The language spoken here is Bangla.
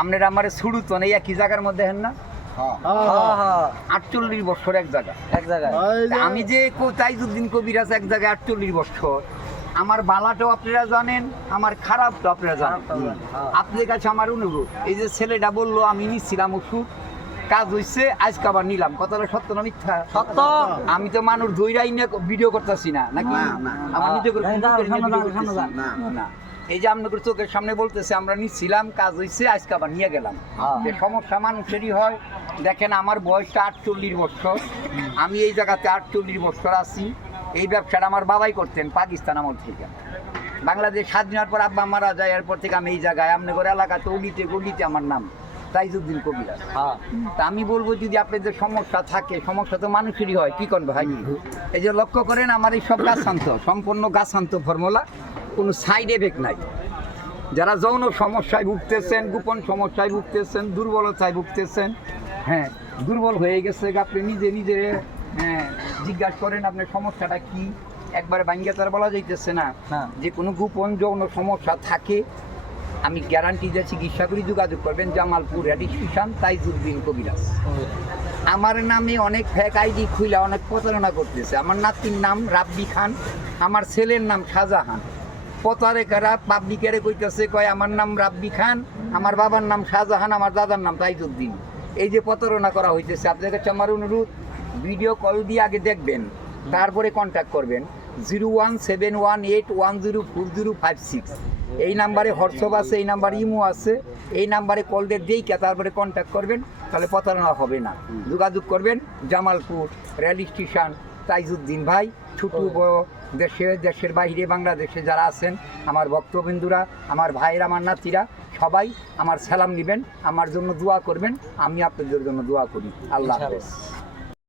আপনার আমার শুরু তো নেই একই জায়গার মধ্যে হেন না 48 বছর এক জায়গায় আমি যে তাইজউদ্দিন কবিরাজ এক জায়গায় 48 বছর আমার বালাটাও আপনারা জানেন আমার খারাপটাও আপনারা জানেন আপনাদের কাছে আমার অনুরোধ এই যে ছেলেটা বললো আমি নিচ্ছিলাম ওষুধ কাজ হইছে আজকে আবার নিলাম কথাটা সত্য না মিথ্যা সত্য আমি তো মানুষ ধৈরাই নিয়ে ভিডিও করতেছি না নাকি আমার নিজে করে না এই যে আপনাদের চোখের সামনে বলতেছে আমরা নিচ্ছিলাম কাজ হইছে আজকে আবার নিয়ে গেলাম সমস্যা মানুষেরই হয় দেখেন আমার বয়সটা 48 বছর আমি এই জায়গাতে 48 বছর আছি এই ব্যবসাটা আমার বাবাই করতেন পাকিস্তান আমল থেকে বাংলাদেশ স্বাধীন হওয়ার পর আব্বা মারা যায় এরপর থেকে আমি এই জায়গায় আপনাদের এলাকাতে অলিতে গলিতে আমার নাম তাইজউদ্দিন কবিরাজ তা আমি বলবো যদি আপনাদের সমস্যা থাকে সমস্যা তো মানুষেরই হয় কি করবে ভাই এই যে লক্ষ্য করেন আমার এই সব গাছান্ত সম্পূর্ণ গাছান্ত ফর্মুলা কোনো সাইড এফেক্ট নাই যারা যৌন সমস্যায় ভুগতেছেন গোপন সমস্যায় ভুগতেছেন দুর্বলতায় ভুগতেছেন হ্যাঁ দুর্বল হয়ে গেছে আপনি নিজে নিজে জিজ্ঞাসা করেন আপনার সমস্যাটা কি একবারে ভাঙ্গিয়া তার বলা যাইতেছে না যে কোনো গোপন যৌন সমস্যা থাকে আমি গ্যারান্টি দিয়ে চিকিৎসা করি যোগাযোগ করবেন জামালপুর রেডিস্ট্রিকশন তাইজউদ্দিন কবিরাজ আমার নামে অনেক ফেক আইডি খুইলা অনেক প্রতারণা করতেছে আমার নাতির নাম রাব্বি খান আমার ছেলের নাম শাহজাহান প্রতারকেরা পাবলিকেরে কইতেছে কয় আমার নাম রাব্বি খান আমার বাবার নাম শাহজাহান আমার দাদার নাম তাইজউদ্দিন এই যে প্রতারণা করা হইতেছে আপনাদের কাছে আমার অনুরোধ ভিডিও কল দিয়ে আগে দেখবেন তারপরে কন্ট্যাক্ট করবেন 01718104056 এই নাম্বারে হোয়াটসঅ্যাপ আছে এই নাম্বারে ইমো আছে এই নাম্বারে কল দিয়ে তারপরে কন্ট্যাক্ট করবেন তাহলে প্রতারণা হবে না যোগাযোগ করবেন জামালপুর রেল স্টেশন তাইজউদ্দিন ভাই ছোট বড় দেশের বাইরে বাংলাদেশে যারা আছেন আমার ভক্তবিন্দুরা আমার ভাইয়েরা আমার নাতিরা সবাই আমার সালাম নেবেন আমার জন্য দোয়া করবেন আমি আপনাদের জন্য দোয়া করি আল্লাহ হাফেজ।